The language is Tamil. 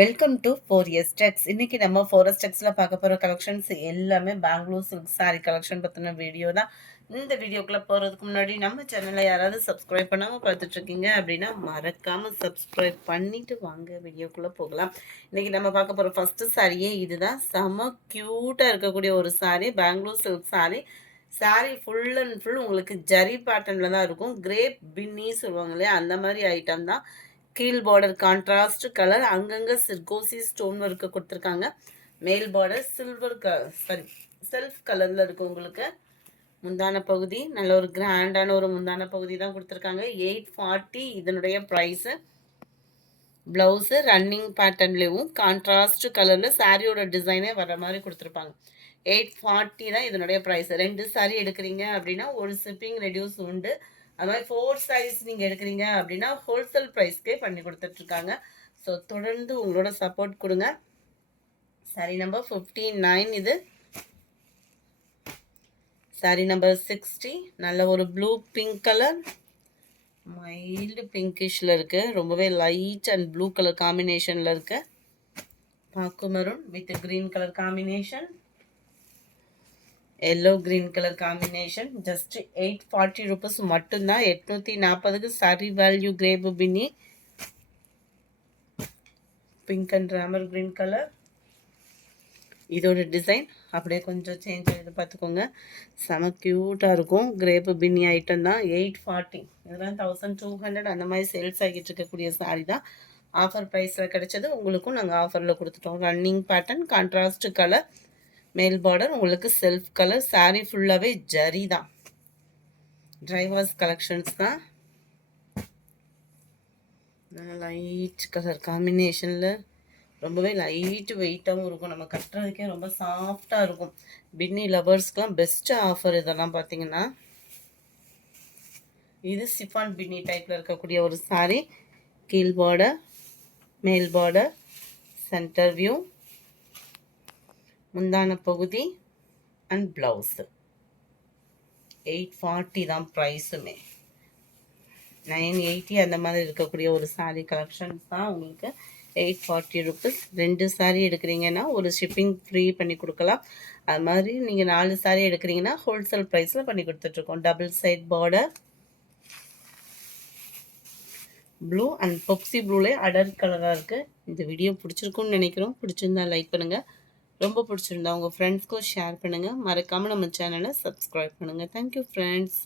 Welcome to 4S Techs. இன்னைக்கு நம்ம 4S Techsல பார்க்க போகிற கலெக்ஷன்ஸ் எல்லாமே பெங்களூர் சில்க் சாரி கலெக்ஷன் பற்றின வீடியோ தான். இந்த வீடியோக்குள்ளே போகிறதுக்கு முன்னாடி நம்ம சேனலை யாராவது சப்ஸ்கிரைப் பண்ணாமல் பார்த்துட்ருக்கீங்க அப்படின்னா மறக்காமல் சப்ஸ்கிரைப் பண்ணிவிட்டு வாங்க வீடியோக்குள்ளே போகலாம். இன்றைக்கி நம்ம பார்க்க போகிற ஃபஸ்ட்டு சாரியே இதுதான். செம க்யூட்டாக இருக்கக்கூடிய ஒரு sari, Bangalore silk sari. Sari full and full உங்களுக்கு ஜரி பேட்டர்னில் தான் இருக்கும். கிரேப் பின்னி சொல்லுவாங்க இல்லையா, அந்த மாதிரி ஐட்டம் தான். கீழ் பார்டர் கான்ட்ராஸ்ட் கலர், அங்கங்கே சிர்கோசி ஸ்டோன் ஒர்க்கு கொடுத்துருக்காங்க. மேல் பார்டர் சில்வர் செல்ஃப் கலரில் இருக்குது. உங்களுக்கு முந்தான பகுதி நல்ல ஒரு கிராண்டான ஒரு முந்தான பகுதி தான் கொடுத்துருக்காங்க. 840 இதனுடைய ப்ரைஸு. ப்ளவுஸு ரன்னிங் பேட்டர்ன்லேயும் கான்ட்ராஸ்ட் கலரில் சாரியோட டிசைனே வர மாதிரி கொடுத்துருப்பாங்க. 840 தான் இதனுடைய ப்ரைஸ். 2 சாரி எடுக்கிறீங்க அப்படின்னா ஒரு ஷிப்பிங் ரெடியூஸ் உண்டு. அது மாதிரி 4 சாரீஸ் நீங்கள் எடுக்கிறீங்க அப்படின்னா ஹோல்சேல் ப்ரைஸ்க்கே பண்ணி கொடுத்துட்ருக்காங்க. ஸோ தொடர்ந்து உங்களோட சப்போர்ட் கொடுங்க. சாரி நம்பர் 59 இது. சாரி நம்பர் 60 நல்ல ஒரு ப்ளூ பிங்க் கலர், மைல்டு பிங்கிஷில் இருக்குது. ரொம்பவே லைட் அண்ட் ப்ளூ கலர் காம்பினேஷனில் இருக்குது. பாக்கு maroon with green colour combination, yellow green colour combination. Just 840 rupees மட்டும்தான். 840க்கு சாரி வேல்யூ. கிரேப் பின்னி, pink and Ramar green colour. இதோட டிசைன் அப்படியே கொஞ்சம் சேஞ்ச் ஆகிது பார்த்துக்கோங்க. செம க்யூட்டாக இருக்கும். கிரேப் பின்னி ஐட்டம் தான். 840 இதெல்லாம் 1200 அந்த மாதிரி சேல்ஸ் ஆகிட்டு இருக்கக்கூடிய சாரி தான். ஆஃபர் ப்ரைஸில் கிடைச்சது. உங்களுக்கும் நாங்கள் ஆஃபரில் கொடுத்துட்டோம். ரன்னிங் பேட்டர்ன், கான்ட்ராஸ்ட் கலர், மேல் பார்டர் உங்களுக்கு செல்ஃப் கலர். சாரி ஃபுல்லாகவே ஜரி தான். ட்ரைவர்ஸ் கலெக்ஷன்ஸ் தான். லைட் கலர் காம்பினேஷனில் ரொம்பவே லைட் வெயிட்டாகவும் இருக்கும். நம்ம கட்டுறதுக்கே ரொம்ப சாஃப்டாக இருக்கும். பின்னி லவர்ஸ்க்கெலாம் பெஸ்ட்டு ஆஃபர் இதெல்லாம் பார்த்தீங்கன்னா. இது சிஃபான் பின்னி டைப்பில் இருக்கக்கூடிய ஒரு சாரி. கீழ் பார்டர், மேல் பார்டர், சென்டர் வியூ, முந்தான பகுதி அண்ட் ப்ளவுஸு. 840 தான் ப்ரைஸுமே. 980 அந்த மாதிரி இருக்கக்கூடிய ஒரு சாரீ கலெக்ஷன்ஸ் தான். உங்களுக்கு 840 ருபீஸ். 2 சாரீ எடுக்கிறீங்கன்னா ஒரு ஷிப்பிங் ஃப்ரீ பண்ணி கொடுக்கலாம். அது மாதிரி நீங்கள் 4 சாரீ எடுக்கிறீங்கன்னா ஹோல்சேல் ப்ரைஸில் பண்ணி கொடுத்துட்ருக்கோம். Double side border, blue and Pepsi ப்ளூலே அடர் கலராக இருக்குது. இந்த வீடியோ பிடிச்சிருக்குன்னு நினைக்கிறோம். பிடிச்சிருந்தா லைக் பண்ணுங்கள். ரொம்ப பிடிச்சிருந்தா உங்கள் ஃப்ரெண்ட்ஸ்க்கும் ஷேர் பண்ணுங்கள். மறக்காமல் நம்ம சேனலை சப்ஸ்கிரைப் பண்ணுங்கள். Thank you friends.